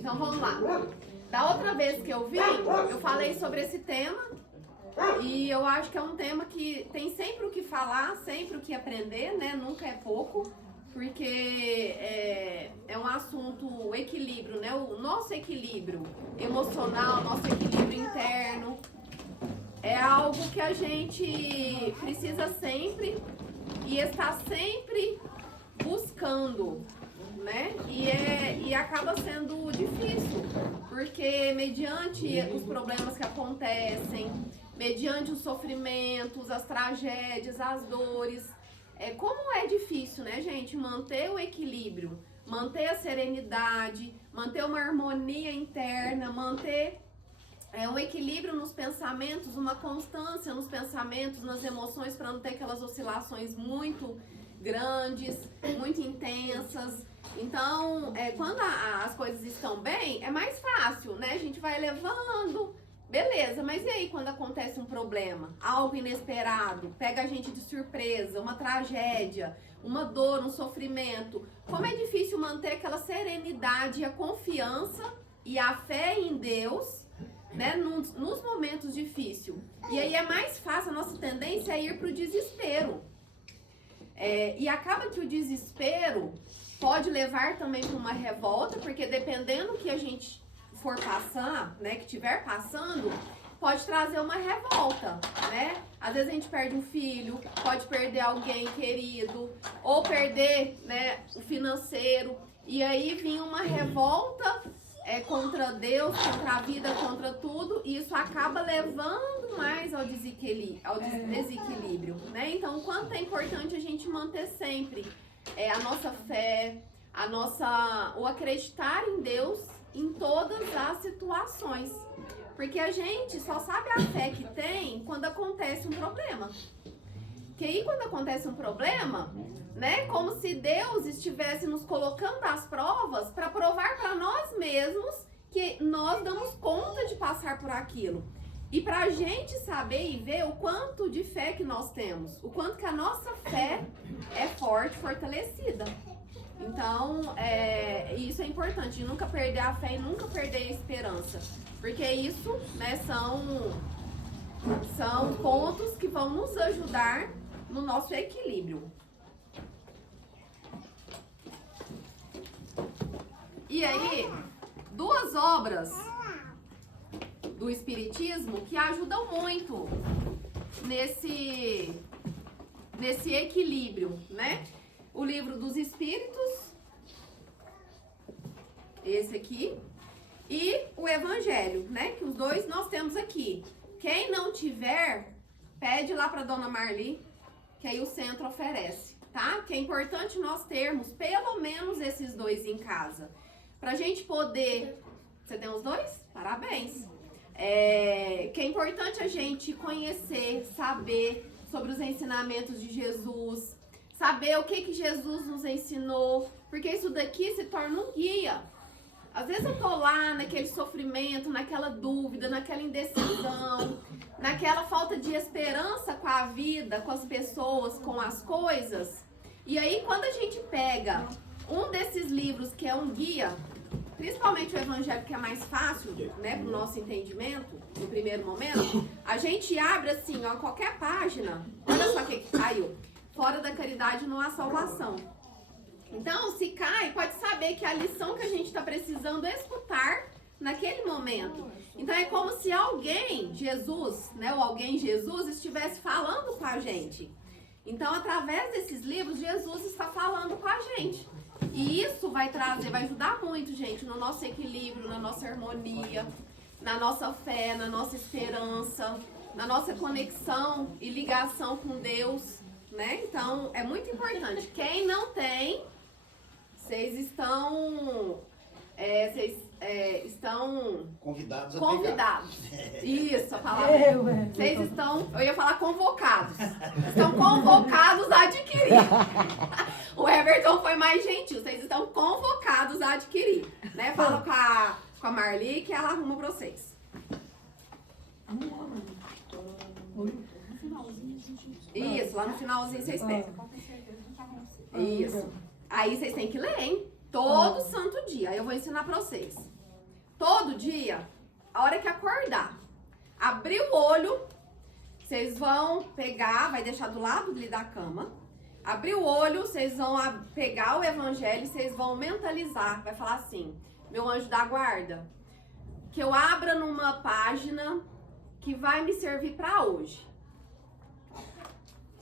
Então vamos lá. Da outra vez que eu vim, eu falei sobre esse tema. E eu acho que é um tema que tem sempre o que falar, sempre o que aprender, né? Nunca é pouco. Porque é um assunto, o equilíbrio, né? O nosso equilíbrio emocional, nosso equilíbrio interno. É algo que a gente precisa sempre e está sempre buscando, né? E acaba sendo difícil, porque mediante os problemas que acontecem, mediante os sofrimentos, as tragédias, as dores, como é difícil, né, gente, manter o equilíbrio, manter a serenidade, manter uma harmonia interna, manter um equilíbrio nos pensamentos, uma constância nos pensamentos, nas emoções, para não ter aquelas oscilações muito grandes, muito intensas. Então, quando as coisas estão bem, é mais fácil, né? A gente vai levando, beleza, mas e aí quando acontece um problema? Algo inesperado, pega a gente de surpresa, uma tragédia, uma dor, um sofrimento. Como é difícil manter aquela serenidade e a confiança e a fé em Deus, né, nos momentos difíceis. E aí é mais fácil, a nossa tendência é ir para o desespero. E acaba que o desespero pode levar também para uma revolta, porque dependendo que a gente for passar, né, que estiver passando, pode trazer uma revolta, né? Às vezes a gente perde um filho, pode perder alguém querido, ou perder, né, o financeiro, e aí vinha uma revolta contra Deus, contra a vida, contra tudo, e isso acaba levando mais ao desequilíbrio, né? Então, o quanto é importante a gente manter sempre a nossa fé, o acreditar em Deus em todas as situações. Porque a gente só sabe a fé que tem quando acontece um problema. Que aí quando acontece um problema, né, como se Deus estivesse nos colocando às provas para provar para nós mesmos que nós damos conta de passar por aquilo. E para a gente saber e ver o quanto de fé que nós temos, o quanto que a nossa fé é forte, fortalecida. Então, isso é importante, de nunca perder a fé e nunca perder a esperança. Porque isso, né, são pontos que vão nos ajudar no nosso equilíbrio. E aí, duas obras do Espiritismo que ajudam muito nesse equilíbrio, né? O Livro dos Espíritos, esse aqui, e o Evangelho, né? Que os dois nós temos aqui. Quem não tiver, pede lá para Dona Marli, que aí o centro oferece, tá? Que é importante nós termos pelo menos esses dois em casa. Pra gente poder... Você tem os dois? Parabéns! Que é importante a gente conhecer, saber sobre os ensinamentos de Jesus, saber o que Jesus nos ensinou, porque isso daqui se torna um guia. Às vezes eu tô lá naquele sofrimento, naquela dúvida, naquela indecisão, naquela falta de esperança com a vida, com as pessoas, com as coisas. E aí quando a gente pega um desses livros que é um guia, principalmente o Evangelho, que é mais fácil, né, pro nosso entendimento, no primeiro momento, a gente abre assim, ó, qualquer página, olha só o que caiu. Fora da caridade não há salvação. Então, se cai, pode saber que a lição que a gente está precisando escutar naquele momento. Então, é como se alguém, Jesus, né, ou alguém Jesus, estivesse falando com a gente. Então, através desses livros, Jesus está falando com a gente. E isso vai ajudar muito, gente, no nosso equilíbrio, na nossa harmonia, na nossa fé, na nossa esperança, na nossa conexão e ligação com Deus, né? Então, é muito importante. Quem não tem... Vocês estão convidados. Isso, a palavra. Vocês estão, eu ia falar convocados. Estão convocados a adquirir. O Everton foi mais gentil. Vocês estão convocados a adquirir, né? Fala com a Marli que ela arruma pra vocês. Isso, lá no finalzinho vocês pegam. Isso. Aí vocês têm que ler, hein? Todo santo dia. Aí eu vou ensinar pra vocês. todo dia, a hora que acordar, abrir o olho, vocês vão pegar, vai deixar do lado da cama, abrir o olho, vocês vão pegar o evangelho, vocês vão mentalizar, vai falar assim, meu anjo da guarda, que eu abra numa página que vai me servir para hoje.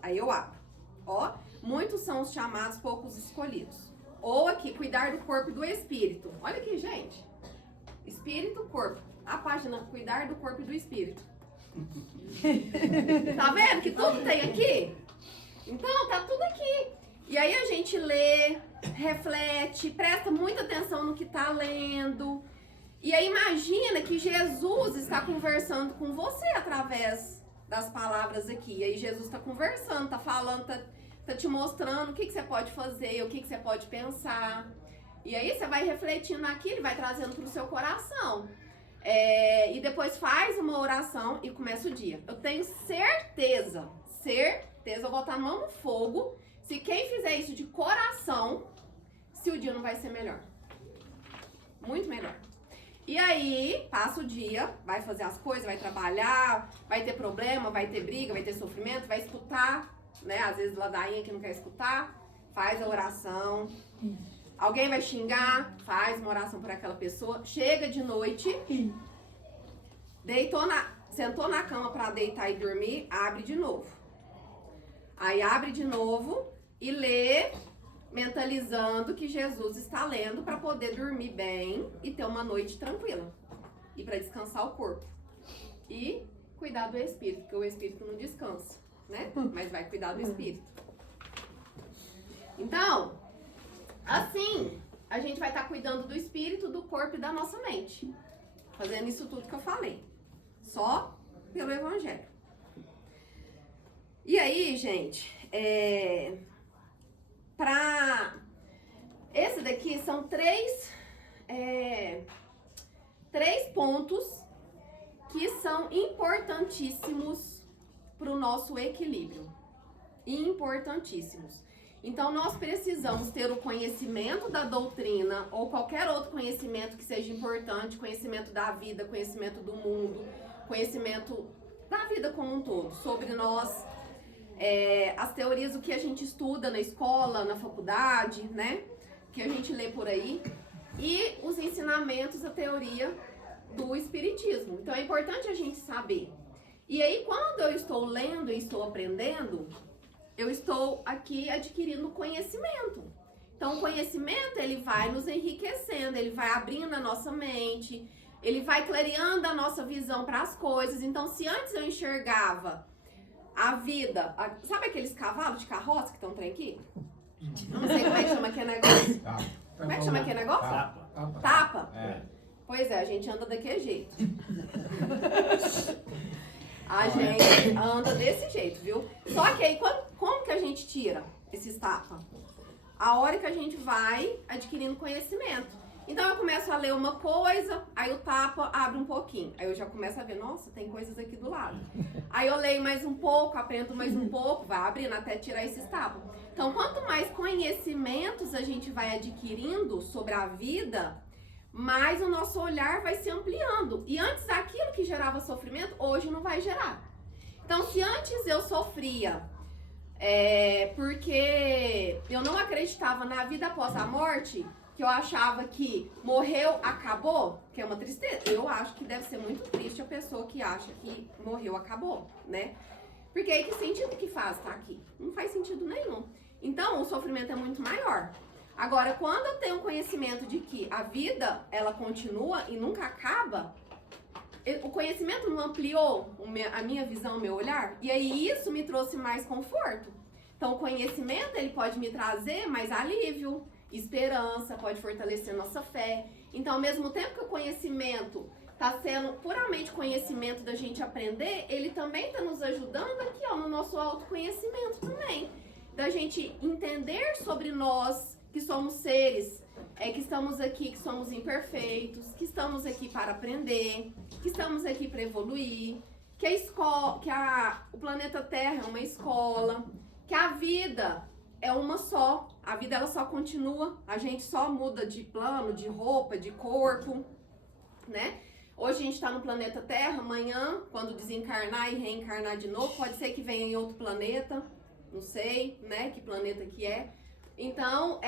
Aí eu abro. Ó, muitos são os chamados, poucos escolhidos. Ou aqui, cuidar do corpo e do espírito. Olha aqui, gente. Espírito, corpo. A página, cuidar do corpo e do espírito. Tá vendo que tudo tem aqui? Então, tá tudo aqui. E aí a gente lê, reflete, presta muita atenção no que tá lendo. E aí imagina que Jesus está conversando com você através das palavras aqui. E aí Jesus está conversando, tá falando, tá te mostrando o que você pode fazer, o que você pode pensar. E aí você vai refletindo naquilo e vai trazendo pro seu coração. E depois faz uma oração e começa o dia. Eu tenho certeza, eu vou botar a mão no fogo, se quem fizer isso de coração, se o dia não vai ser melhor. Muito melhor. E aí, passa o dia, vai fazer as coisas, vai trabalhar, vai ter problema, vai ter briga, vai ter sofrimento, vai escutar, né? Às vezes ladainha que não quer escutar, faz a oração. Alguém vai xingar, faz uma oração por aquela pessoa. Chega de noite, sentou na cama para deitar e dormir, abre de novo. Aí abre de novo e lê, mentalizando que Jesus está lendo para poder dormir bem e ter uma noite tranquila. E para descansar o corpo. E cuidar do espírito, porque o espírito não descansa, né? Mas vai cuidar do espírito. Então, assim, a gente vai estar cuidando do espírito, do corpo e da nossa mente. Fazendo isso tudo que eu falei. Só pelo evangelho. E aí, gente, esse daqui são três pontos que são importantíssimos para o nosso equilíbrio. Importantíssimos. Então, nós precisamos ter o conhecimento da doutrina ou qualquer outro conhecimento que seja importante, conhecimento da vida, conhecimento do mundo, conhecimento da vida como um todo, sobre nós, as teorias, o que a gente estuda na escola, na faculdade, né? Que a gente lê por aí, e os ensinamentos, a teoria do espiritismo. Então, é importante a gente saber. E aí, quando eu estou lendo e estou aprendendo, eu estou aqui adquirindo conhecimento. Então, o conhecimento, ele vai nos enriquecendo, ele vai abrindo a nossa mente, ele vai clareando a nossa visão para as coisas. Então, se antes eu enxergava a vida... Sabe aqueles cavalos de carroça que estão trem aqui? Eu não sei como é que chama aquele negócio. Como é que chama aquele negócio? Tapa? Pois é, a gente anda daquele jeito. A gente anda desse jeito, viu? Só que aí, como que a gente tira esses tapas? A hora que a gente vai adquirindo conhecimento. Então, eu começo a ler uma coisa, aí o tapa abre um pouquinho. Aí eu já começo a ver, nossa, tem coisas aqui do lado. Aí eu leio mais um pouco, aprendo mais um pouco, vai abrindo até tirar esses tapas. Então, quanto mais conhecimentos a gente vai adquirindo sobre a vida, mais o nosso olhar vai se ampliando. E antes aquilo que gerava sofrimento, hoje não vai gerar. Então, se antes eu sofria porque eu não acreditava na vida após a morte, que eu achava que morreu, acabou, que é uma tristeza. Eu acho que deve ser muito triste a pessoa que acha que morreu, acabou, né? Porque aí que sentido que faz estar aqui? Não faz sentido nenhum. Então, o sofrimento é muito maior. Agora, quando eu tenho conhecimento de que a vida, ela continua e nunca acaba, o conhecimento não ampliou a minha visão, o meu olhar, e aí isso me trouxe mais conforto. Então, o conhecimento, ele pode me trazer mais alívio, esperança, pode fortalecer nossa fé. Então, ao mesmo tempo que o conhecimento está sendo puramente conhecimento da gente aprender, ele também está nos ajudando aqui, ó, no nosso autoconhecimento também. Da gente entender sobre nós, que somos seres, que estamos aqui, que somos imperfeitos, que estamos aqui para aprender, que estamos aqui para evoluir, que a escola, o planeta Terra é uma escola, que a vida é uma só, a vida ela só continua, a gente só muda de plano, de roupa, de corpo. né? Hoje a gente está no planeta Terra, amanhã, quando desencarnar e reencarnar de novo, pode ser que venha em outro planeta, não sei, né, que planeta que é. Então,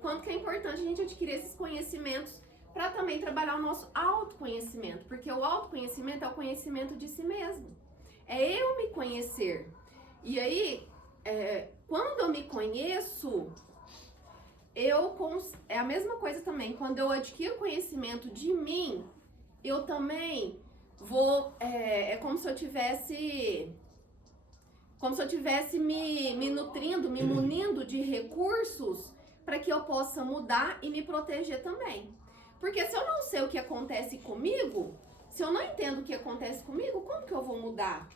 quanto que é importante a gente adquirir esses conhecimentos para também trabalhar o nosso autoconhecimento, porque o autoconhecimento é o conhecimento de si mesmo, é eu me conhecer. E aí, quando eu me conheço, é a mesma coisa também, quando eu adquiro conhecimento de mim, eu também vou, como se eu tivesse me nutrindo, me munindo de recursos para que eu possa mudar e me proteger também. Porque se eu não sei o que acontece comigo, se eu não entendo o que acontece comigo, como que eu vou mudar?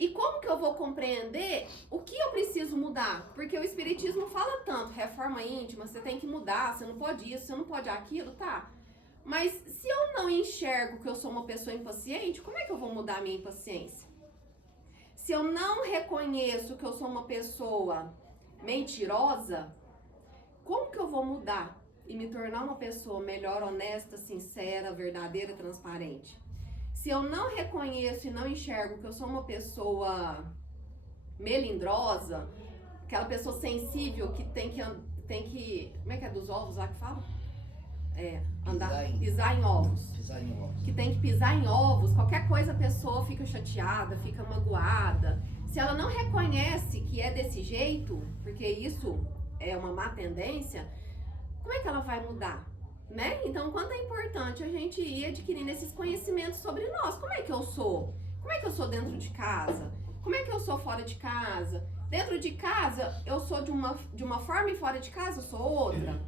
E como que eu vou compreender o que eu preciso mudar? Porque o Espiritismo fala tanto, reforma íntima, você tem que mudar, você não pode isso, você não pode aquilo, tá? Mas se eu não enxergo que eu sou uma pessoa impaciente, como é que eu vou mudar a minha impaciência? Se eu não reconheço que eu sou uma pessoa mentirosa, como que eu vou mudar e me tornar uma pessoa melhor, honesta, sincera, verdadeira, transparente? Se eu não reconheço e não enxergo que eu sou uma pessoa melindrosa, aquela pessoa sensível que tem que como é que é dos ovos lá que fala? Pisar em ovos. Que tem que pisar em ovos, qualquer coisa a pessoa fica chateada, fica magoada. Se ela não reconhece que é desse jeito, porque isso é uma má tendência, como é que ela vai mudar? Né? Então, quanto é importante a gente ir adquirindo esses conhecimentos sobre nós. Como é que eu sou? Como é que eu sou dentro de casa? Como é que eu sou fora de casa? Dentro de casa, eu sou de uma forma e fora de casa eu sou outra.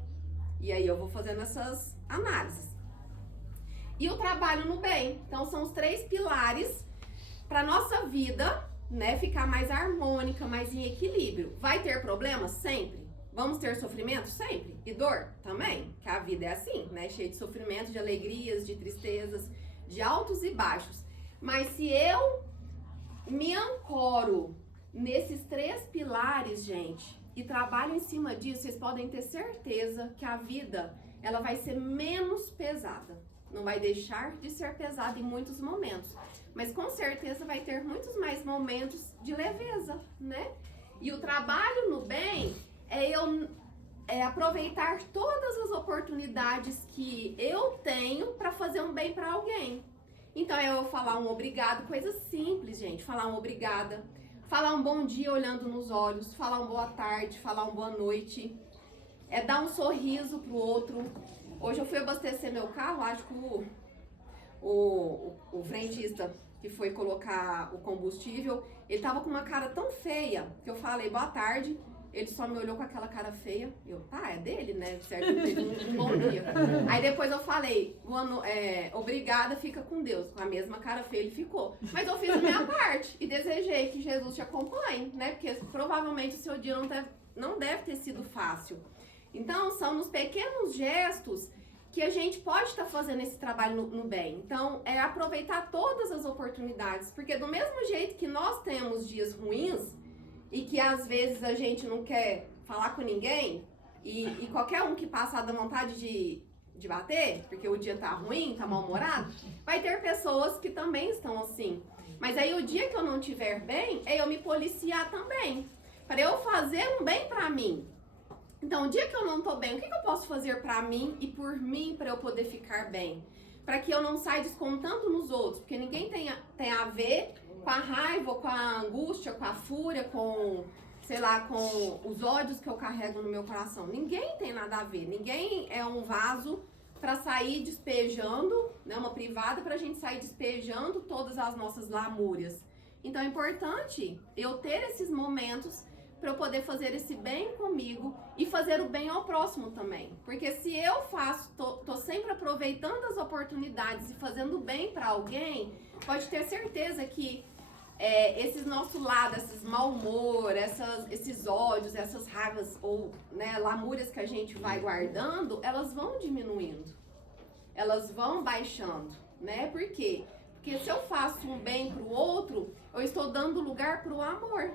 E aí eu vou fazendo essas análises. E o trabalho no bem. Então, são os 3 pilares para nossa vida, né, ficar mais harmônica, mais em equilíbrio. Vai ter problemas? Sempre. Vamos ter sofrimento? Sempre. E dor? Também. Que a vida é assim, né? Cheia de sofrimento, de alegrias, de tristezas, de altos e baixos. Mas se eu me ancoro nesses 3 pilares, gente, e trabalho em cima disso, vocês podem ter certeza que a vida, ela vai ser menos pesada. Não vai deixar de ser pesada em muitos momentos, mas com certeza vai ter muitos mais momentos de leveza, né? E o trabalho no bem é aproveitar todas as oportunidades que eu tenho para fazer um bem para alguém. Então eu falar um obrigado, coisa simples, gente, falar um obrigada, falar um bom dia olhando nos olhos, falar um boa tarde, falar um boa noite, dar um sorriso pro outro. Hoje eu fui abastecer meu carro, acho que o frentista que foi colocar o combustível, ele tava com uma cara tão feia que eu falei boa tarde, ele só me olhou com aquela cara feia. Eu, é dele, né? Certo, teve um bom dia. Aí depois eu falei, obrigada, fica com Deus. Com a mesma cara feia ele ficou. Mas eu fiz a minha parte e desejei que Jesus te acompanhe, né? Porque provavelmente o seu dia não deve ter sido fácil. Então, são nos pequenos gestos que a gente pode estar fazendo esse trabalho no bem. Então, é aproveitar todas as oportunidades. Porque do mesmo jeito que nós temos dias ruins, e que às vezes a gente não quer falar com ninguém, e qualquer um que passar dá vontade de bater, porque o dia tá ruim, tá mal-humorado, vai ter pessoas que também estão assim. Mas aí o dia que eu não estiver bem, é eu me policiar também, para eu fazer um bem pra mim. Então, o dia que eu não tô bem, o que eu posso fazer pra mim e por mim para eu poder ficar bem? Para que eu não saia descontando nos outros, porque ninguém tem a ver com a raiva, com a angústia, com a fúria, com, sei lá, com os ódios que eu carrego no meu coração. Ninguém tem nada a ver. Ninguém é um vaso para sair despejando, né, uma privada pra gente sair despejando todas as nossas lamúrias. Então é importante eu ter esses momentos para eu poder fazer esse bem comigo e fazer o bem ao próximo também. Porque se eu tô sempre aproveitando as oportunidades e fazendo bem para alguém, pode ter certeza que esses nossos lados, esses mau humor, esses ódios, essas raivas ou, né, lamúrias que a gente vai guardando, elas vão diminuindo, elas vão baixando, né? Por quê? Porque se eu faço um bem pro outro, eu estou dando lugar pro amor.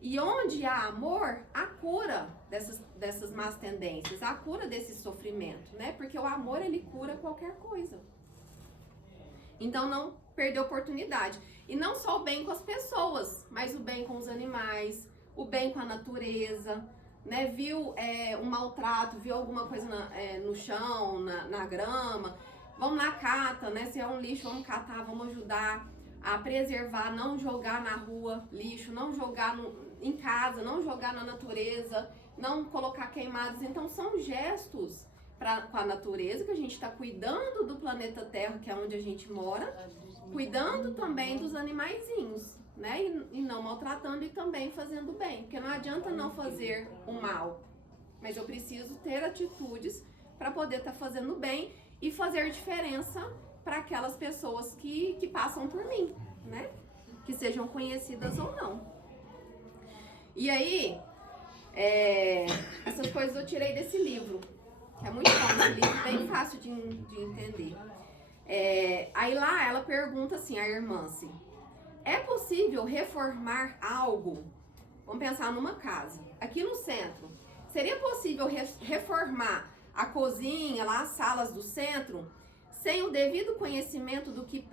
E onde há amor, há cura dessas más tendências, há cura desse sofrimento, né? Porque o amor, ele cura qualquer coisa. Então não perder oportunidade. E não só o bem com as pessoas, mas o bem com os animais, o bem com a natureza, né? Viu um maltrato, viu alguma coisa no chão, na grama, vamos lá, cata, né? Se é um lixo, vamos catar, vamos ajudar a preservar, não jogar na rua lixo, não jogar em casa, não jogar na natureza, não colocar queimados. Então são gestos com a natureza, que a gente está cuidando do planeta Terra, que é onde a gente mora, cuidando também dos animaizinhos, né? E não maltratando e também fazendo bem, porque não adianta não fazer o mal, mas eu preciso ter atitudes para poder estar fazendo bem e fazer diferença para aquelas pessoas que passam por mim, né? Que sejam conhecidas ou não. E aí, essas coisas eu tirei desse livro, que é muito bom, esse livro bem fácil de entender. Aí lá ela pergunta assim, a irmã assim, é possível reformar algo? Vamos pensar numa casa, aqui no centro, seria possível reformar a cozinha, lá as salas do centro, sem o devido conhecimento do que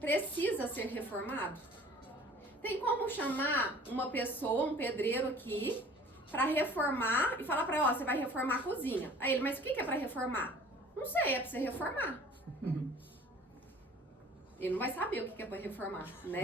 precisa ser reformado? Tem como chamar uma pessoa, um pedreiro aqui, para reformar e falar para ela, ó, você vai reformar a cozinha. Aí ele, mas o que é para reformar? Não sei, é para você reformar. Ele não vai saber o que é para reformar, né?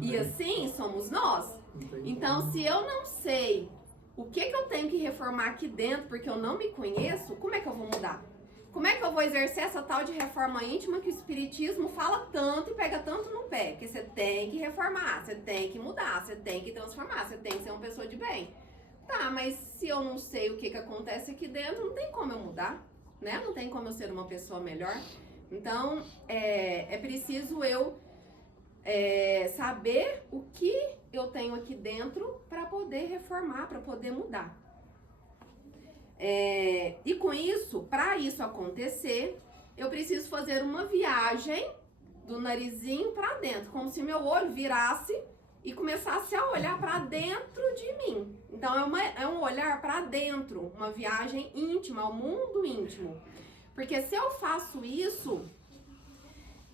E assim somos nós. Então, se eu não sei o que eu tenho que reformar aqui dentro, porque eu não me conheço, como é que eu vou mudar? Como é que eu vou exercer essa tal de reforma íntima que o Espiritismo fala tanto e pega tanto no pé? Porque você tem que reformar, você tem que mudar, você tem que transformar, você tem que ser uma pessoa de bem. Tá, mas se eu não sei o que acontece aqui dentro, não tem como eu mudar, né? Não tem como eu ser uma pessoa melhor. Então, é preciso eu saber o que eu tenho aqui dentro para poder reformar, para poder mudar. E com isso, para isso acontecer, eu preciso fazer uma viagem do narizinho para dentro, como se meu olho virasse e começasse a olhar para dentro de mim. Então é um olhar para dentro, uma viagem íntima, ao mundo íntimo. Porque se eu faço isso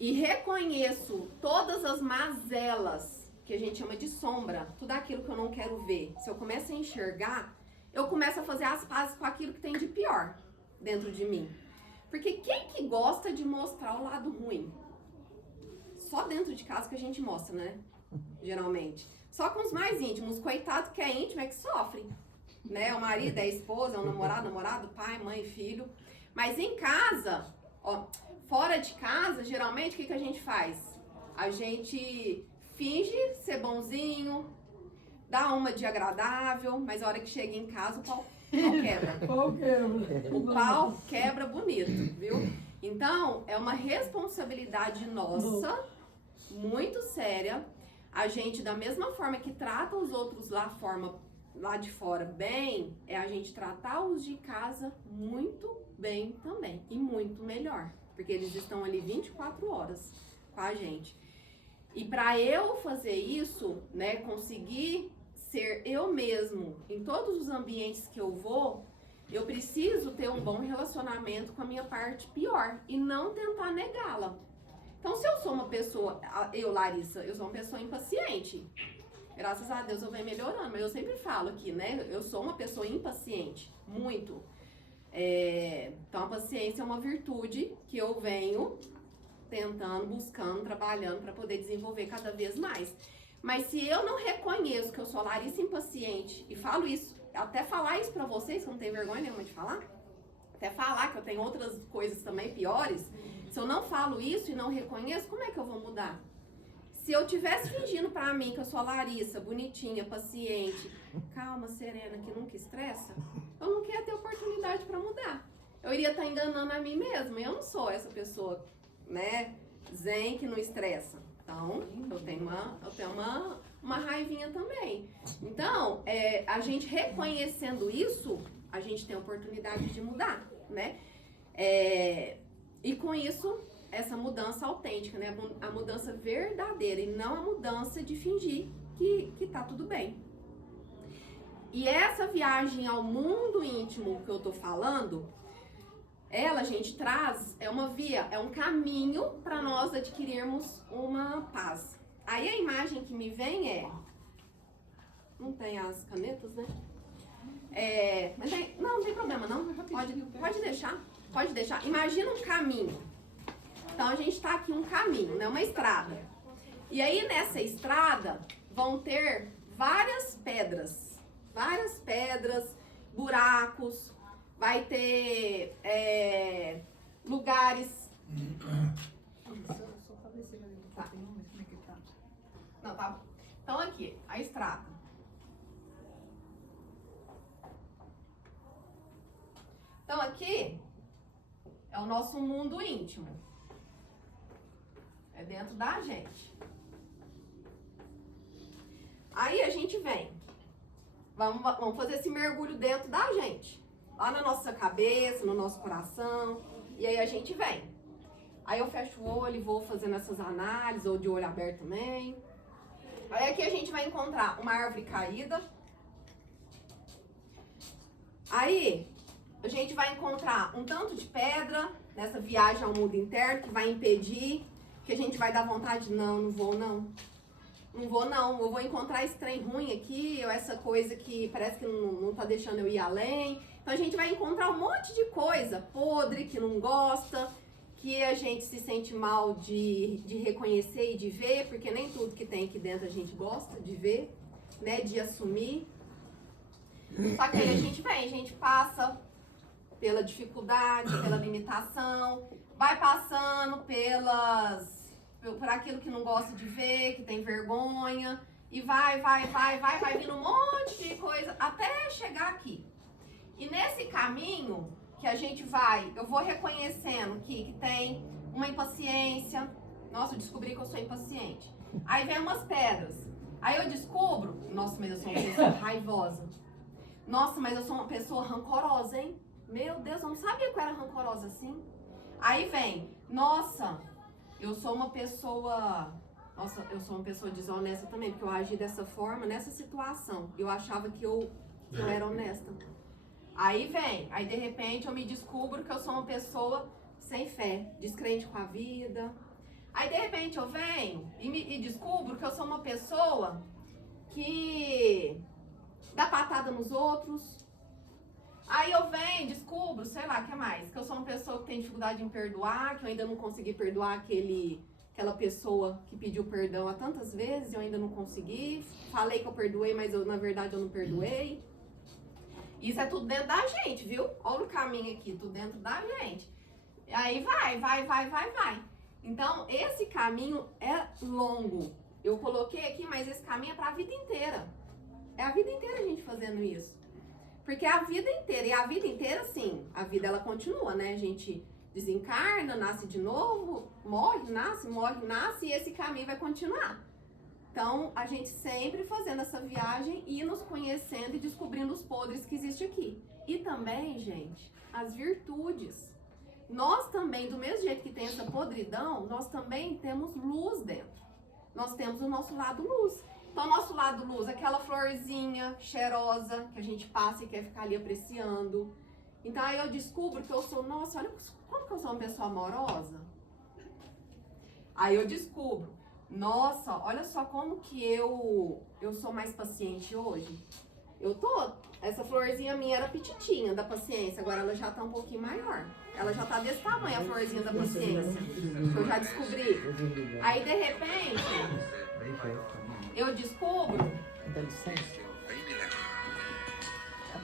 e reconheço todas as mazelas, que a gente chama de sombra, tudo aquilo que eu não quero ver, se eu começo a enxergar, eu começo a fazer as pazes com aquilo que tem de pior dentro de mim. Porque quem que gosta de mostrar o lado ruim? Só dentro de casa que a gente mostra, né? Geralmente. Só com os mais íntimos. Coitado que é íntimo é que sofre. Né? O marido, a esposa, o namorado, pai, mãe, filho. Mas em casa, ó, fora de casa, geralmente o que a gente faz? A gente finge ser bonzinho, dá uma de agradável, mas a hora que chega em casa o pau quebra. O pau quebra bonito, viu? Então, é uma responsabilidade nossa, muito séria, a gente, da mesma forma que trata os outros lá de fora bem, é a gente tratar os de casa muito bem também, e muito melhor, porque eles estão ali 24 horas com a gente. E para eu fazer isso, né, conseguir ser eu mesmo em todos os ambientes que eu vou, eu preciso ter um bom relacionamento com a minha parte pior e não tentar negá-la. Então, se eu sou uma pessoa, Larissa, eu sou uma pessoa impaciente. Graças a Deus eu venho melhorando, mas eu sempre falo aqui, né? Eu sou uma pessoa impaciente, muito. Então, a paciência é uma virtude que eu venho tentando, buscando, trabalhando para poder desenvolver cada vez mais. Mas se eu não reconheço que eu sou Larissa impaciente e falo isso, até falar isso pra vocês, que eu não tenho vergonha nenhuma de falar, até falar que eu tenho outras coisas também piores, se eu não falo isso e não reconheço, como é que eu vou mudar? Se eu tivesse fingindo pra mim que eu sou Larissa, bonitinha, paciente, calma, serena, que nunca estressa, eu não ia ter oportunidade pra mudar. Eu iria estar enganando a mim mesma, e eu não sou essa pessoa, né, zen, que não estressa. Então, eu tenho uma raivinha também. Então, a gente reconhecendo isso, a gente tem a oportunidade de mudar, né? E com isso, essa mudança autêntica, né? A mudança verdadeira e não a mudança de fingir que tá tudo bem. E essa viagem ao mundo íntimo que eu tô falando, ela, a gente traz, é uma via, é um caminho para nós adquirirmos uma paz. Aí a imagem que me vem é... Não tem as canetas, né? Mas não tem problema, não. Pode deixar. Pode deixar. Imagina um caminho. Então a gente tá aqui um caminho, né? Uma estrada. E aí nessa estrada vão ter várias pedras, buracos, vai ter lugares. Tá. Não, tá bom. Então aqui, a estrada. Então aqui é o nosso mundo íntimo. É dentro da gente. Aí a gente vem. Vamos fazer esse mergulho dentro da gente. Lá na nossa cabeça, no nosso coração. E aí a gente vem. Aí eu fecho o olho e vou fazendo essas análises, ou de olho aberto também. Aí aqui a gente vai encontrar uma árvore caída. Aí a gente vai encontrar um tanto de pedra nessa viagem ao mundo interno que vai impedir, que a gente vai dar vontade, não vou não. Não vou não, eu vou encontrar esse trem ruim aqui, ou essa coisa que parece que não tá deixando eu ir além. Então a gente vai encontrar um monte de coisa podre, que não gosta, que a gente se sente mal de reconhecer e de ver, porque nem tudo que tem aqui dentro a gente gosta de ver, né, de assumir. Só que aí a gente passa pela dificuldade, pela limitação, vai passando por aquilo que não gosta de ver, que tem vergonha, e vai vindo um monte de coisa até chegar aqui. E nesse caminho que a gente vai, eu vou reconhecendo que tem uma impaciência. Nossa, eu descobri que eu sou impaciente. Aí vem umas pedras. Aí eu descubro, nossa, mas eu sou uma pessoa raivosa. Nossa, mas eu sou uma pessoa rancorosa, hein? Meu Deus, eu não sabia que eu era rancorosa assim. Aí vem, nossa, eu sou uma pessoa desonesta também, porque eu agi dessa forma, nessa situação. Eu achava que eu era honesta. Aí vem, aí de repente eu me descubro que eu sou uma pessoa sem fé, descrente com a vida. Aí de repente eu venho e descubro que eu sou uma pessoa que dá patada nos outros. Aí eu venho, descubro, sei lá, o que mais? Que eu sou uma pessoa que tem dificuldade em perdoar, que eu ainda não consegui perdoar aquela pessoa que pediu perdão há tantas vezes, eu ainda não consegui. Falei que eu perdoei, mas na verdade eu não perdoei. Isso é tudo dentro da gente, viu? Olha o caminho aqui, tudo dentro da gente. Aí vai. Então, esse caminho é longo. Eu coloquei aqui, mas esse caminho é para a vida inteira. É a vida inteira a gente fazendo isso. Porque é a vida inteira, e a vida inteira, sim, a vida ela continua, né? A gente desencarna, nasce de novo, morre, nasce, e esse caminho vai continuar. Então, a gente sempre fazendo essa viagem e nos conhecendo e descobrindo os podres que existem aqui. E também, gente, as virtudes. Nós também, do mesmo jeito que tem essa podridão, nós também temos luz dentro. Nós temos o nosso lado luz. Então, nosso lado luz, aquela florzinha cheirosa que a gente passa e quer ficar ali apreciando. Então, aí eu descubro que eu sou, nossa, olha como que eu sou uma pessoa amorosa. Aí eu descubro, nossa, olha só como que eu sou mais paciente hoje. Essa florzinha minha era petitinha da paciência, agora ela já tá um pouquinho maior. Ela já tá desse tamanho, a florzinha da paciência, que eu já descobri. Aí, de repente, eu descubro... Dá licença. Aí me leva.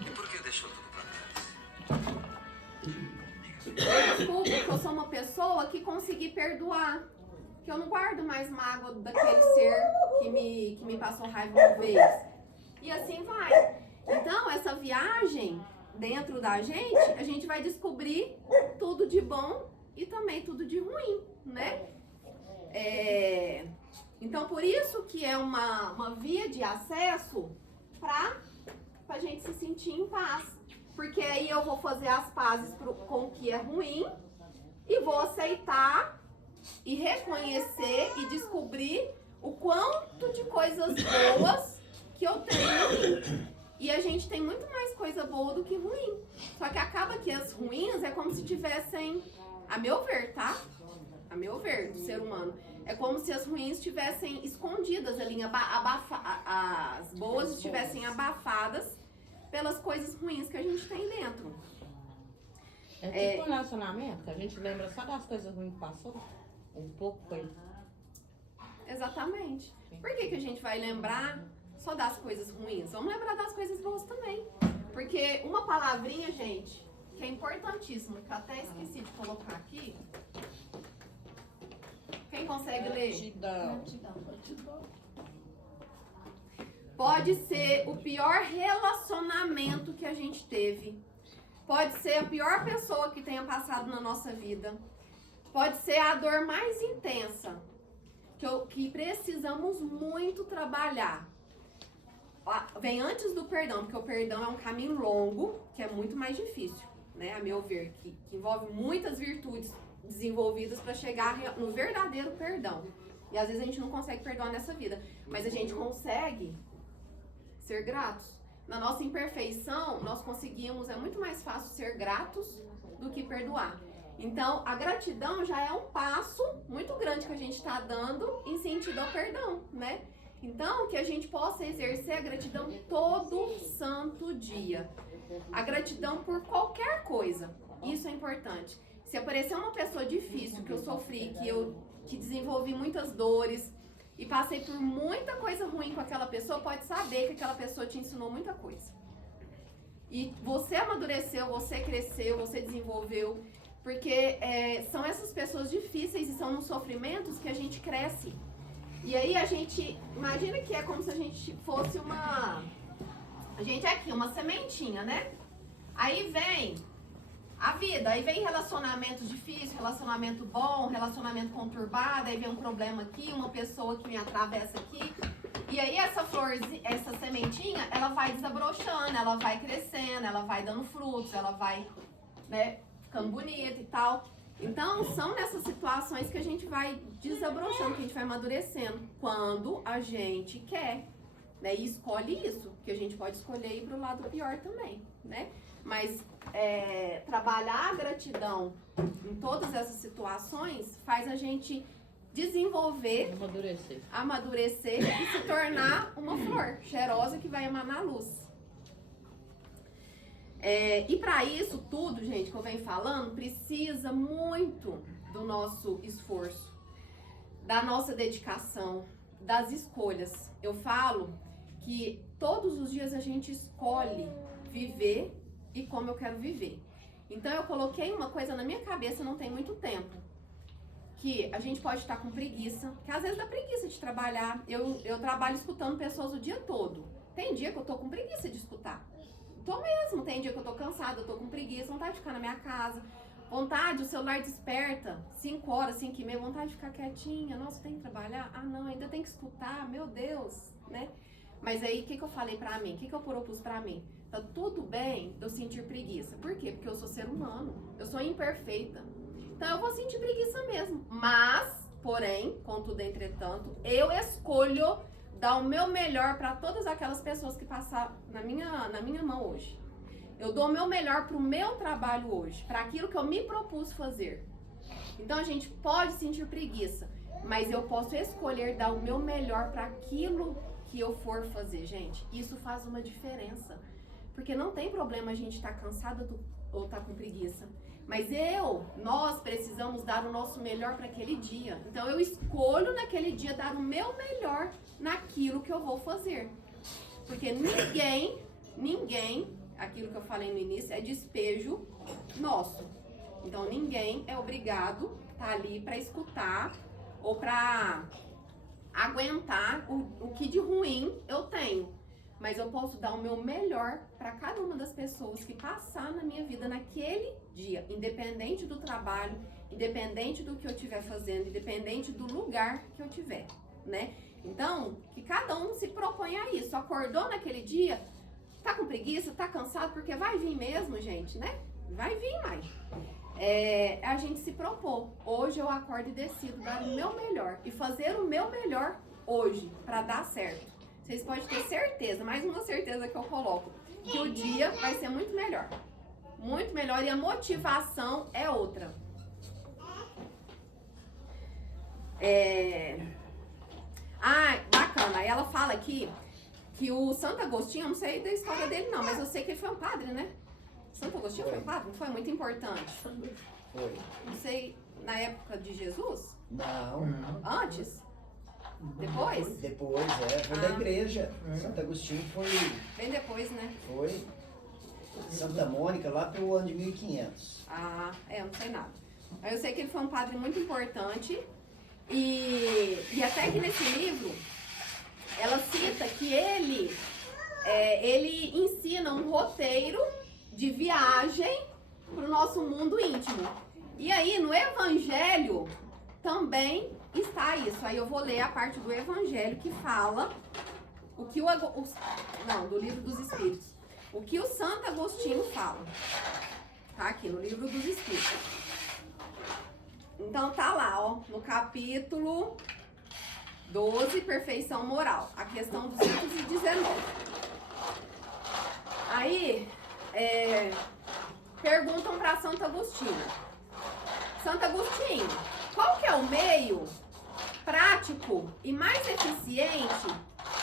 E por que deixou tudo pra trás? Eu descubro que eu sou uma pessoa que consegui perdoar. Que eu não guardo mais mágoa daquele ser que me passou raiva uma vez. E assim vai. Então, essa viagem dentro da gente, a gente vai descobrir tudo de bom e também tudo de ruim, né? Então, por isso que é uma via de acesso pra gente se sentir em paz. Porque aí eu vou fazer as pazes com o que é ruim e vou aceitar e reconhecer e descobrir o quanto de coisas boas que eu tenho em mim. E a gente tem muito mais coisa boa do que ruim. Só que acaba que as ruins é como se tivessem, a meu ver, tá? A meu ver, do ser humano. É como se as ruins estivessem escondidas ali, as boas estivessem abafadas pelas coisas ruins que a gente tem dentro. É tipo um relacionamento, que a gente lembra só das coisas ruins que passou. Um pouco foi. Exatamente. Por que a gente vai lembrar só das coisas ruins? Vamos lembrar das coisas boas também. Porque uma palavrinha, gente, que é importantíssima, que eu até esqueci de colocar aqui. Quem consegue ler? Gratidão. Pode ser o pior relacionamento que a gente teve. Pode ser a pior pessoa que tenha passado na nossa vida. Pode ser a dor mais intensa que precisamos muito trabalhar. Vem antes do perdão, porque o perdão é um caminho longo, que é muito mais difícil, né? A meu ver, que envolve muitas virtudes desenvolvidas para chegar no verdadeiro perdão. E às vezes a gente não consegue perdoar nessa vida, mas a gente consegue ser gratos. Na nossa imperfeição, nós conseguimos, é muito mais fácil ser gratos do que perdoar. Então, a gratidão já é um passo muito grande que a gente está dando em sentido ao perdão, né? Então, que a gente possa exercer a gratidão todo santo dia. A gratidão por qualquer coisa, isso é importante. Se aparecer uma pessoa difícil, que eu sofri, que desenvolvi muitas dores e passei por muita coisa ruim com aquela pessoa, pode saber que aquela pessoa te ensinou muita coisa. E você amadureceu, você cresceu, você desenvolveu, porque são essas pessoas difíceis e são nos sofrimentos que a gente cresce. E aí a gente, imagina que é como se a gente fosse a gente é aqui, uma sementinha, né? Aí vem a vida, aí vem relacionamento difícil, relacionamento bom, relacionamento conturbado, aí vem um problema aqui, uma pessoa que me atravessa aqui. E aí essa florzinha, essa sementinha, ela vai desabrochando, ela vai crescendo, ela vai dando frutos, ela vai, né, ficando bonita e tal. Então, são nessas situações que a gente vai desabrochando, que a gente vai amadurecendo, quando a gente quer, né? E escolhe isso, que a gente pode escolher ir pro lado pior também, né? Mas trabalhar a gratidão em todas essas situações faz a gente desenvolver, amadurecer e se tornar uma flor cheirosa que vai emanar luz. E para isso tudo, gente, que eu venho falando, precisa muito do nosso esforço, da nossa dedicação, das escolhas. Eu falo que todos os dias a gente escolhe viver e como eu quero viver. Então eu coloquei uma coisa na minha cabeça não tem muito tempo, que a gente pode estar com preguiça, que às vezes dá preguiça de trabalhar. Eu trabalho escutando pessoas o dia todo. Tem dia que eu tô com preguiça de escutar. Tô mesmo, tem dia que eu tô cansada, eu tô com preguiça, vontade de ficar na minha casa, vontade, o celular desperta, 5 horas, 5 e meia, vontade de ficar quietinha, nossa, tem que trabalhar? Ah não, ainda tem que escutar, meu Deus, né? Mas aí, o que eu falei pra mim? O que eu propus pra mim? Tá tudo bem eu sentir preguiça. Por quê? Porque eu sou ser humano, eu sou imperfeita. Então eu vou sentir preguiça mesmo, mas, porém, contudo, entretanto, eu escolho dar o meu melhor para todas aquelas pessoas que passaram na minha mão hoje. Eu dou o meu melhor para o meu trabalho hoje, para aquilo que eu me propus fazer. Então a gente pode sentir preguiça, mas eu posso escolher dar o meu melhor para aquilo que eu for fazer, gente. Isso faz uma diferença, porque não tem problema a gente estar cansado ou estar com preguiça. Mas nós precisamos dar o nosso melhor para aquele dia. Então eu escolho naquele dia dar o meu melhor naquilo que eu vou fazer. Porque ninguém, aquilo que eu falei no início, é despejo nosso. Então ninguém é obrigado a estar ali para escutar ou para aguentar o que de ruim eu tenho. Mas eu posso dar o meu melhor para cada uma das pessoas que passar na minha vida naquele dia, independente do trabalho, independente do que eu estiver fazendo, independente do lugar que eu tiver, né? Então, que cada um se proponha a isso. Acordou naquele dia, tá com preguiça, tá cansado, porque vai vir mesmo, gente, né? Vai vir mais. A gente se propor. Hoje eu acordo e decido dar o meu melhor e fazer o meu melhor hoje para dar certo. vocês podem ter certeza, mais uma certeza que eu coloco, que o dia vai ser muito melhor. Muito melhor, e a motivação é outra. Bacana. Aí ela fala aqui que o Santo Agostinho, eu não sei da história dele não, mas eu sei que ele foi um padre, né? Santo Agostinho foi um padre? Não foi muito importante? Foi. Não sei, na época de Jesus? Não. Antes? Depois? Depois, foi da igreja. Santo Agostinho foi, Bem depois, né? foi Santa Mônica lá pelo ano de 1500. Eu não sei nada. Aí eu sei que ele foi um padre muito importante e até que nesse livro ela cita que ele ensina um roteiro de viagem para o nosso mundo íntimo. E aí no Evangelho também está isso. Aí eu vou ler a parte do Evangelho que fala o que do Livro dos Espíritos. O que o Santo Agostinho fala. Tá aqui no Livro dos Espíritos. Então tá lá, ó, no capítulo 12, Perfeição Moral, a questão 219. Aí, perguntam para Santo Agostinho. Santo Agostinho, qual que é o meio prático e mais eficiente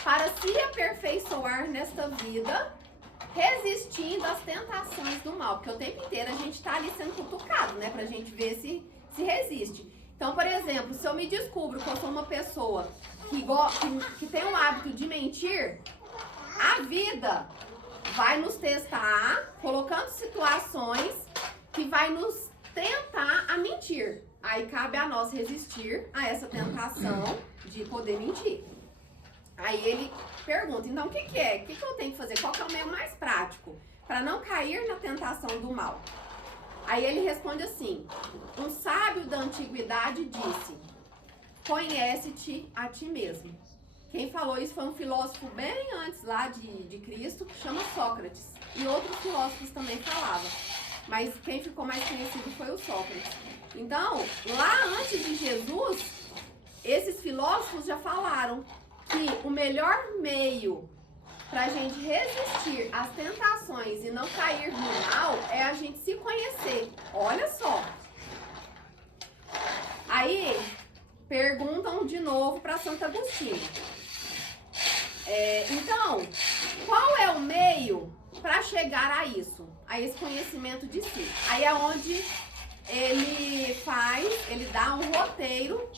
para se aperfeiçoar nesta vida, resistindo às tentações do mal? Porque o tempo inteiro a gente tá ali sendo cutucado, né? Pra gente ver se resiste. Então, por exemplo, se eu me descubro que eu sou uma pessoa que tem o hábito de mentir, a vida vai nos testar, colocando situações que vai nos tentar a mentir. Aí cabe a nós resistir a essa tentação de poder mentir. Aí ele pergunta, então o que é? O que eu tenho que fazer? Qual que é o meio mais prático para não cair na tentação do mal? Aí ele responde assim, um sábio da antiguidade disse, conhece-te a ti mesmo. Quem falou isso foi um filósofo bem antes lá de Cristo, que chama Sócrates. E outros filósofos também falavam. Mas quem ficou mais conhecido foi o Sócrates. Então, lá antes de Jesus, esses filósofos já falaram que o melhor meio para a gente resistir às tentações e não cair no mal é a gente se conhecer. Olha só. Aí, perguntam de novo para Santo Agostinho. Então, qual é o meio para chegar a isso? A esse conhecimento de si? Aí é onde ele dá um roteiro.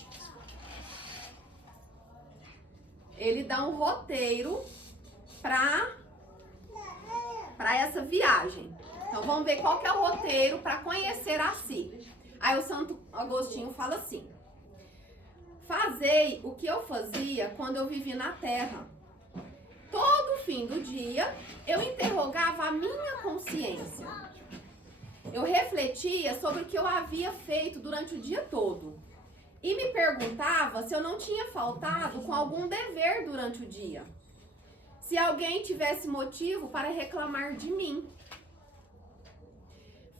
Ele dá um roteiro para essa viagem. Então vamos ver qual que é o roteiro para conhecer a si. Aí o Santo Agostinho fala assim: fazei o que eu fazia quando eu vivi na terra. Todo fim do dia eu interrogava a minha consciência. Eu refletia sobre o que eu havia feito durante o dia todo. E me perguntava se eu não tinha faltado com algum dever durante o dia. Se alguém tivesse motivo para reclamar de mim.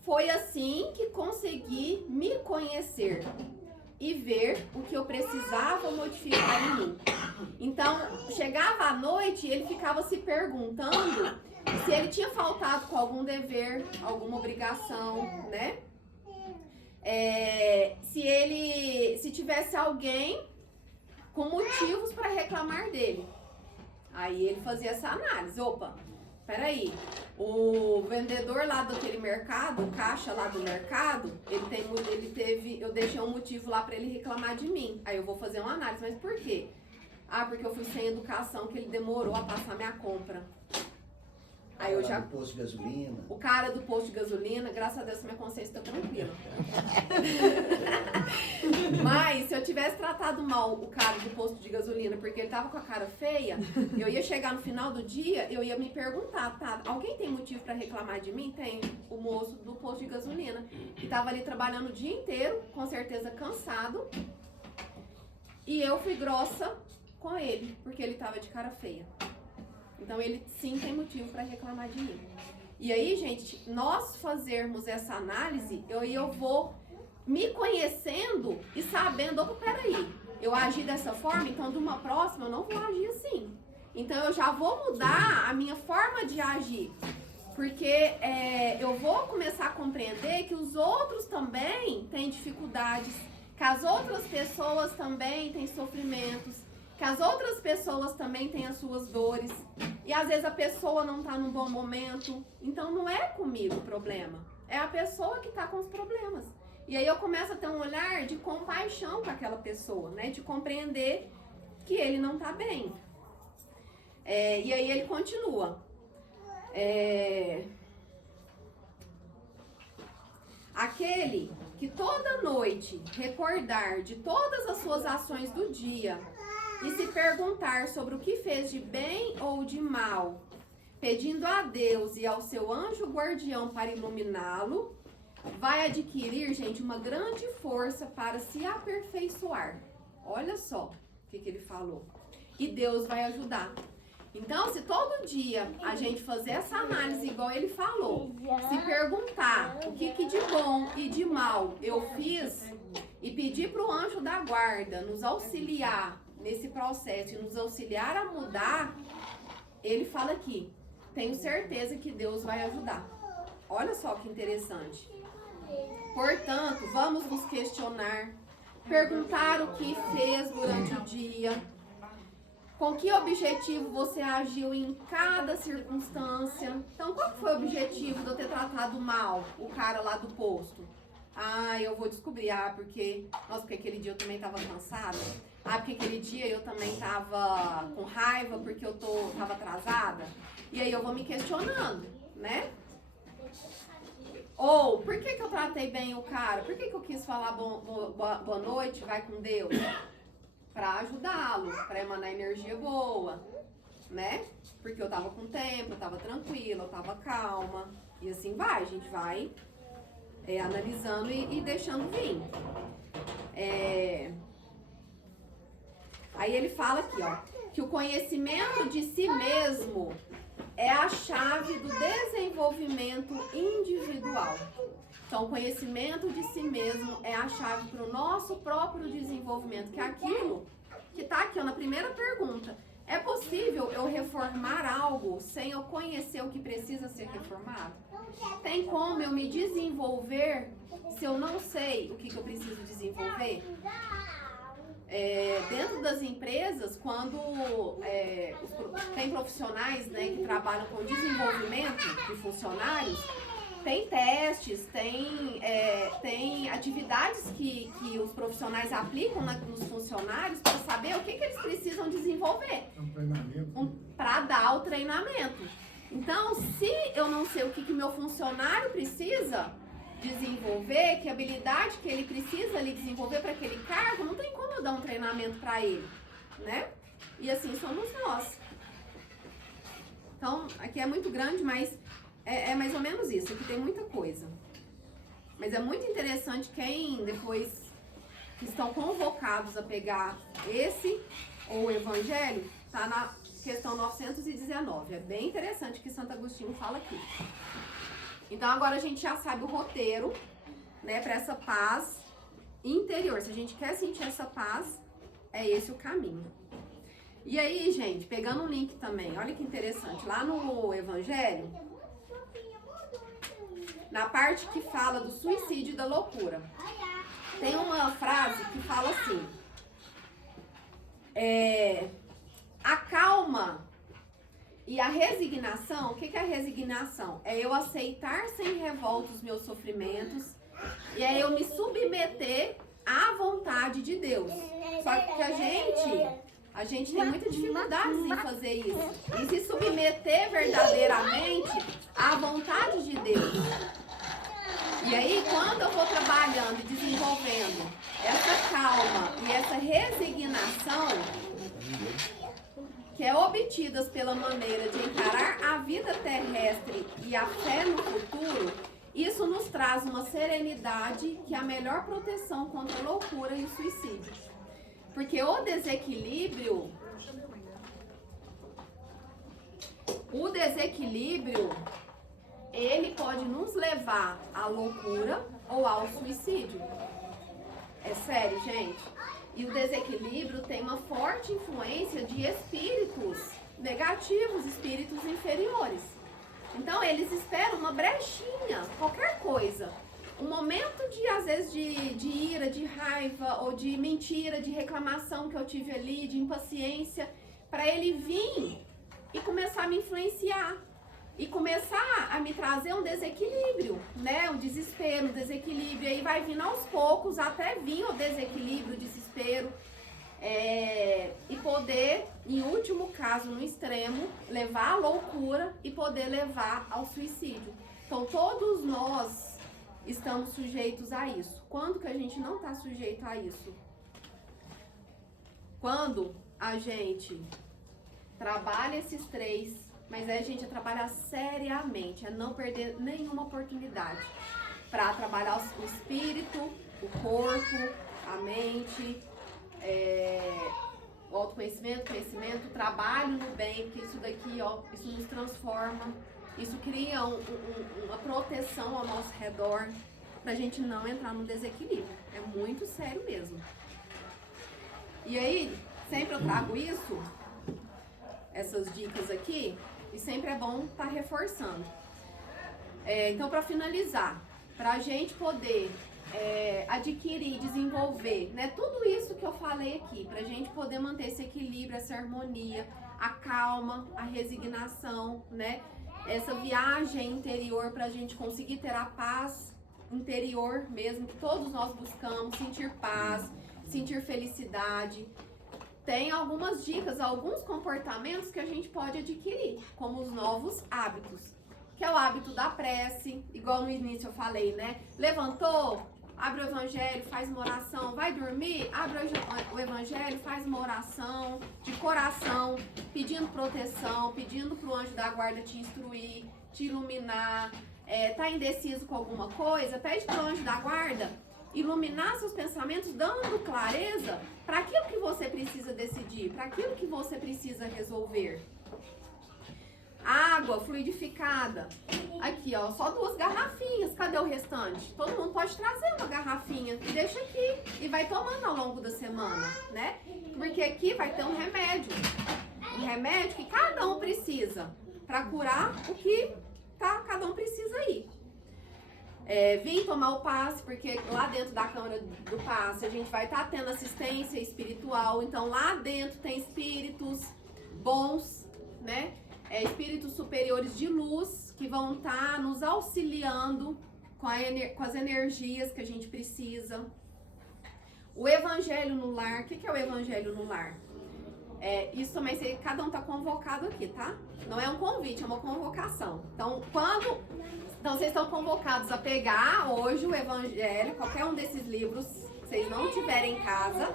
Foi assim que consegui me conhecer e ver o que eu precisava modificar em mim. Então, chegava à noite e ele ficava se perguntando se ele tinha faltado com algum dever, alguma obrigação, né? Se tivesse alguém com motivos para reclamar dele. Aí ele fazia essa análise. Opa, peraí, o vendedor lá daquele mercado, o caixa lá do mercado, eu deixei um motivo lá para ele reclamar de mim. Aí eu vou fazer uma análise, mas por quê? Porque eu fui sem educação, que ele demorou a passar minha compra. Aí eu já... Posto de gasolina. O cara do posto de gasolina, graças a Deus, minha consciência está tranquila. Mas se eu tivesse tratado mal o cara do posto de gasolina, porque ele tava com a cara feia, eu ia chegar no final do dia, eu ia me perguntar, tá, alguém tem motivo para reclamar de mim? Tem o moço do posto de gasolina, que tava ali trabalhando o dia inteiro, com certeza cansado, e eu fui grossa com ele, porque ele tava de cara feia. Então ele sim tem motivo para reclamar de mim. E aí, gente, nós fazermos essa análise, eu vou me conhecendo e sabendo, opa, peraí, eu agi dessa forma, então de uma próxima eu não vou agir assim. Então eu já vou mudar a minha forma de agir. Porque eu vou começar a compreender que os outros também têm dificuldades, que as outras pessoas também têm sofrimentos, que as outras pessoas também têm as suas dores. E às vezes a pessoa não está num bom momento. Então não é comigo o problema, é a pessoa que está com os problemas. E aí eu começo a ter um olhar de compaixão com aquela pessoa, né? De compreender que ele não está bem. E aí ele continua. Aquele que toda noite recordar de todas as suas ações do dia e se perguntar sobre o que fez de bem ou de mal, pedindo a Deus e ao seu anjo guardião para iluminá-lo, vai adquirir, gente, uma grande força para se aperfeiçoar. Olha só o que ele falou. E Deus vai ajudar. Então, se todo dia a gente fazer essa análise igual ele falou, se perguntar o que de bom e de mal eu fiz e pedir para o anjo da guarda nos auxiliar nesse processo e nos auxiliar a mudar, ele fala aqui, tenho certeza que Deus vai ajudar. Olha só que interessante. Portanto, vamos nos questionar, perguntar o que fez durante o dia, com que objetivo você agiu em cada circunstância. Então, qual foi o objetivo de eu ter tratado mal o cara lá do posto? Eu vou descobrir. Porque aquele dia eu também estava cansada. Porque aquele dia eu também estava com raiva porque eu estava atrasada. E aí eu vou me questionando, né? Ou, por que eu tratei bem o cara? Por que eu quis falar boa noite, vai com Deus? Para ajudá-lo, para emanar energia boa, né? Porque eu tava com tempo, eu tava tranquila, eu tava calma. E assim vai, a gente vai analisando e deixando vir. Aí ele fala aqui, ó, que o conhecimento de si mesmo é a chave do desenvolvimento individual. Então, o conhecimento de si mesmo é a chave para o nosso próprio desenvolvimento, que é aquilo que está aqui ó, na primeira pergunta. É possível eu reformar algo sem eu conhecer o que precisa ser reformado? Tem como eu me desenvolver se eu não sei o que eu preciso desenvolver? Dentro das empresas, quando tem profissionais, né, que trabalham com desenvolvimento de funcionários, tem testes, tem atividades que os profissionais aplicam nos funcionários para saber o que eles precisam desenvolver para dar o treinamento. Então, se eu não sei o que meu funcionário precisa desenvolver, que habilidade que ele precisa ali desenvolver para aquele cargo, não tem como eu dar um treinamento para ele, né? E assim somos nós. Então, aqui é muito grande, mas é mais ou menos isso, aqui tem muita coisa. Mas é muito interessante quem depois que estão convocados a pegar esse ou o Evangelho, tá na questão 919. É bem interessante o que Santo Agostinho fala aqui. Então agora a gente já sabe o roteiro, né, para essa paz interior. Se a gente quer sentir essa paz, é esse o caminho. E aí, gente, pegando um link também, olha que interessante, lá no Evangelho, na parte que fala do suicídio e da loucura, tem uma frase que fala assim: a calma e a resignação. O que é a resignação? É eu aceitar sem revolta os meus sofrimentos e é eu me submeter à vontade de Deus. Só que a gente tem muita dificuldade em fazer isso, em se submeter verdadeiramente à vontade de Deus. E aí, quando eu vou trabalhando e desenvolvendo essa calma e essa resignação, que é obtidas pela maneira de encarar a vida terrestre e a fé no futuro, isso nos traz uma serenidade que é a melhor proteção contra a loucura e o suicídio. Porque o desequilíbrio, ele pode nos levar à loucura ou ao suicídio. É sério, gente. E o desequilíbrio tem uma forte influência de espíritos negativos, espíritos inferiores. Então eles esperam uma brechinha, qualquer coisa. Um momento de, às vezes, de ira, de raiva, ou de mentira, de reclamação que eu tive ali, de impaciência, para ele vir e começar a me influenciar. E começar a me trazer um desequilíbrio, né? Um desespero, um desequilíbrio. E aí vai vindo aos poucos, até vir o desequilíbrio, o desespero. E poder, em último caso, no extremo, levar à loucura e poder levar ao suicídio. Então, todos nós estamos sujeitos a isso. Quando que a gente não está sujeito a isso? Quando a gente trabalha esses três, mas a gente é trabalhar seriamente, é não perder nenhuma oportunidade para trabalhar o espírito, o corpo, a mente, o autoconhecimento, conhecimento, o trabalho no bem, porque isso daqui, ó, isso nos transforma, isso cria uma proteção ao nosso redor, pra gente não entrar no desequilíbrio. É muito sério mesmo. E aí, sempre eu trago isso, essas dicas aqui, e sempre é bom estar reforçando. Então, para finalizar, para a gente poder adquirir, desenvolver, né, tudo isso que eu falei aqui, para a gente poder manter esse equilíbrio, essa harmonia, a calma, a resignação, né, essa viagem interior para a gente conseguir ter a paz interior mesmo, que todos nós buscamos, sentir paz, sentir felicidade. Tem algumas dicas, alguns comportamentos que a gente pode adquirir, como os novos hábitos, que é o hábito da prece, igual no início eu falei, né? Levantou, abre o evangelho, faz uma oração, vai dormir, abre o evangelho, faz uma oração de coração, pedindo proteção, pedindo pro anjo da guarda te instruir, te iluminar. Tá indeciso com alguma coisa, pede pro anjo da guarda iluminar seus pensamentos, dando clareza para aquilo que você precisa decidir, para aquilo que você precisa resolver. Água fluidificada. Aqui, ó, só 2 garrafinhas. Cadê o restante? Todo mundo pode trazer uma garrafinha e deixa aqui e vai tomando ao longo da semana, né? Porque aqui vai ter um remédio que cada um precisa para curar o que cada um precisa ir. Vim tomar o passe, porque lá dentro da câmara do passe a gente vai estar tendo assistência espiritual. Então lá dentro tem espíritos bons, né? Espíritos superiores de luz que vão estar nos auxiliando com as energias que a gente precisa. O evangelho no lar. O que é o evangelho no lar? Isso também, cada um está convocado aqui, tá? Não é um convite, é uma convocação. Então, vocês estão convocados a pegar hoje o evangelho, qualquer um desses livros, que vocês não tiverem em casa.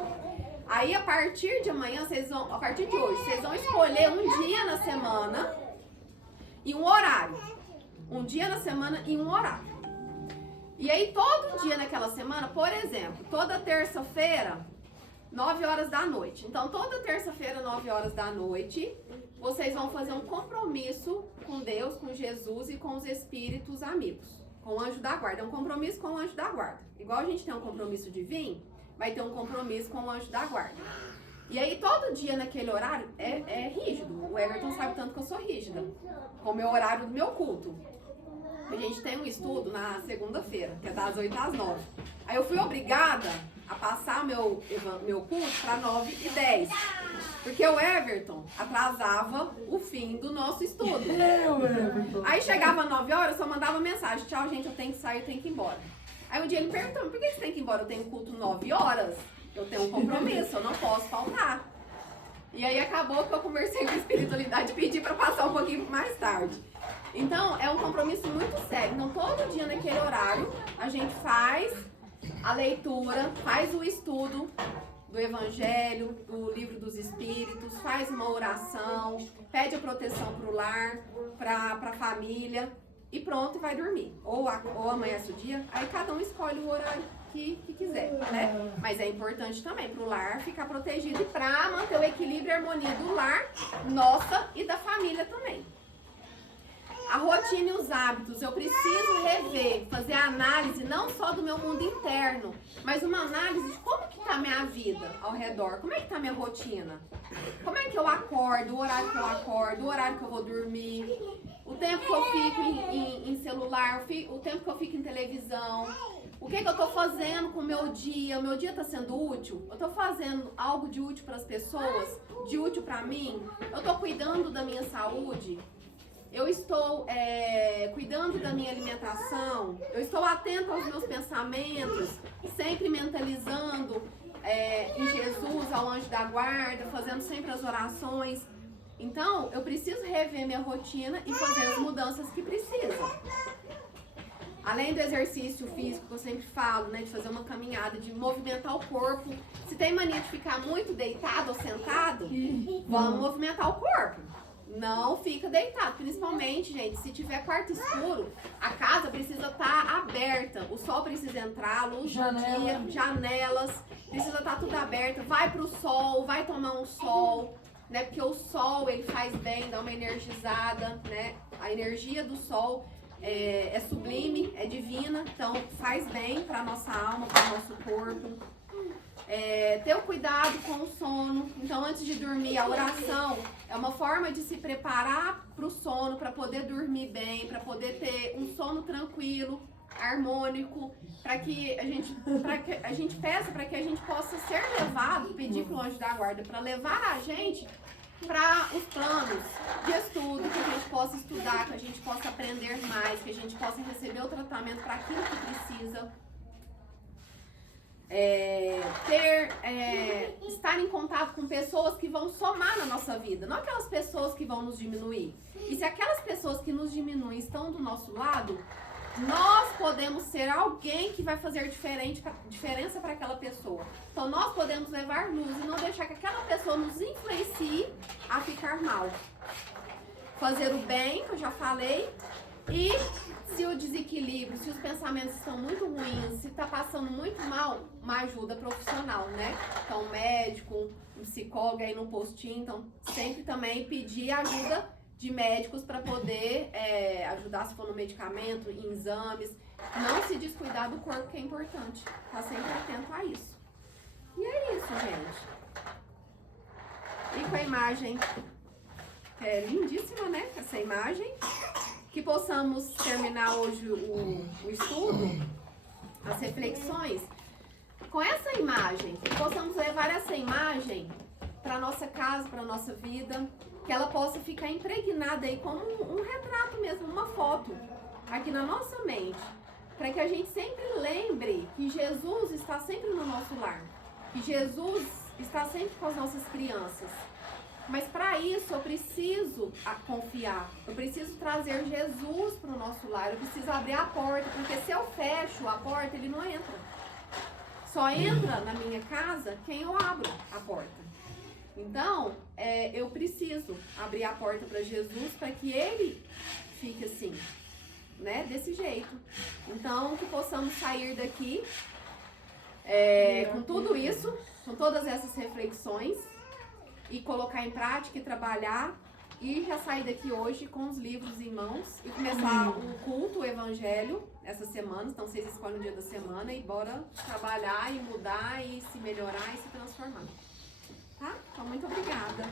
Aí, a partir de amanhã, a partir de hoje, vocês vão escolher um dia na semana e um horário. Um dia na semana e um horário. E aí, todo dia naquela semana, por exemplo, toda terça-feira, 9 horas da noite. Então, toda terça-feira, 9 horas da noite, vocês vão fazer um compromisso com Deus, com Jesus e com os espíritos amigos, com o anjo da guarda. É um compromisso com o anjo da guarda. Igual a gente tem um compromisso de vir, vai ter um compromisso com o anjo da guarda. E aí, todo dia naquele horário é rígido. O Everton sabe tanto que eu sou rígida, com o meu horário do meu culto. A gente tem um estudo na segunda-feira, que é das 8 às 9. Aí eu fui obrigada a passar meu culto para 9h10. Porque o Everton atrasava o fim do nosso estudo. Aí chegava 9 horas, eu só mandava mensagem: tchau, gente, eu tenho que sair, eu tenho que ir embora. Aí um dia ele perguntou: por que você tem que ir embora? Eu tenho culto 9 horas, eu tenho um compromisso, eu não posso faltar. E aí acabou que eu conversei com a espiritualidade e pedi para passar um pouquinho mais tarde. Então, é um compromisso muito sério. Então, todo dia naquele horário, a gente faz a leitura, faz o estudo do Evangelho, do Livro dos Espíritos, faz uma oração, pede a proteção para o lar, para a família e pronto, vai dormir. Ou amanhece o dia, aí cada um escolhe o horário que quiser, né? Mas é importante também para o lar ficar protegido e para manter o equilíbrio e a harmonia do lar, nossa e da família também. A rotina e os hábitos, eu preciso rever, fazer análise não só do meu mundo interno, mas uma análise de como que tá a minha vida ao redor, como é que tá a minha rotina, como é que eu acordo, o horário que eu acordo, o horário que eu vou dormir, o tempo que eu fico em celular, o tempo que eu fico em televisão, o que eu tô fazendo com o meu dia tá sendo útil? Eu tô fazendo algo de útil para as pessoas, de útil para mim? Eu tô cuidando da minha saúde? Eu estou cuidando da minha alimentação, eu estou atento aos meus pensamentos, sempre mentalizando em Jesus, ao anjo da guarda, fazendo sempre as orações. Então, eu preciso rever minha rotina e fazer as mudanças que precisam. Além do exercício físico que eu sempre falo, né, de fazer uma caminhada, de movimentar o corpo. Se tem mania de ficar muito deitado ou sentado, vamos movimentar o corpo. Não fica deitado, principalmente, gente, se tiver quarto escuro, a casa precisa estar aberta, o sol precisa entrar, luz do dia, janelas, precisa estar tudo aberto, vai pro sol, vai tomar um sol, né, porque o sol, ele faz bem, dá uma energizada, né, a energia do sol é sublime, é divina, então faz bem pra nossa alma, para o nosso corpo. Ter o cuidado com o sono. Então, antes de dormir, a oração é uma forma de se preparar para o sono, para poder dormir bem, para poder ter um sono tranquilo, harmônico, para que a gente peça para que a gente possa ser levado, pedir para o anjo da guarda para levar a gente para os planos de estudo, que a gente possa estudar, que a gente possa aprender mais, que a gente possa receber o tratamento para aquilo que precisa. Estar em contato com pessoas que vão somar na nossa vida, não aquelas pessoas que vão nos diminuir. E se aquelas pessoas que nos diminuem estão do nosso lado, nós podemos ser alguém que vai fazer diferença para aquela pessoa. Então nós podemos levar luz e não deixar que aquela pessoa nos influencie a ficar mal. Fazer o bem, que eu já falei, e se o desequilíbrio, se os pensamentos estão muito ruins, se está passando muito mal, uma ajuda profissional, né? Então, um médico, um psicólogo aí no postinho, então sempre também pedir ajuda de médicos para poder ajudar se for no medicamento, em exames. Não se descuidar do corpo, que é importante. Tá sempre atento a isso. E é isso, gente. E com a imagem, que é lindíssima, né? Essa imagem. Que possamos terminar hoje o estudo, as reflexões, com essa imagem. Que possamos levar essa imagem para nossa casa, para nossa vida. Que ela possa ficar impregnada aí como um retrato mesmo, uma foto, aqui na nossa mente. Para que a gente sempre lembre que Jesus está sempre no nosso lar. Que Jesus está sempre com as nossas crianças. Mas para isso eu preciso confiar, eu preciso trazer Jesus para o nosso lar, eu preciso abrir a porta, porque se eu fecho a porta, ele não entra. Só entra na minha casa quem eu abro a porta. Então, eu preciso abrir a porta para Jesus para que ele fique assim, né, desse jeito. Então, que possamos sair daqui com tudo isso, com todas essas reflexões, e colocar em prática e trabalhar, e já sair daqui hoje com os livros em mãos e começar o culto, o evangelho essa semana. Então vocês escolhem o dia da semana e bora trabalhar e mudar e se melhorar e se transformar, tá? Então muito obrigada.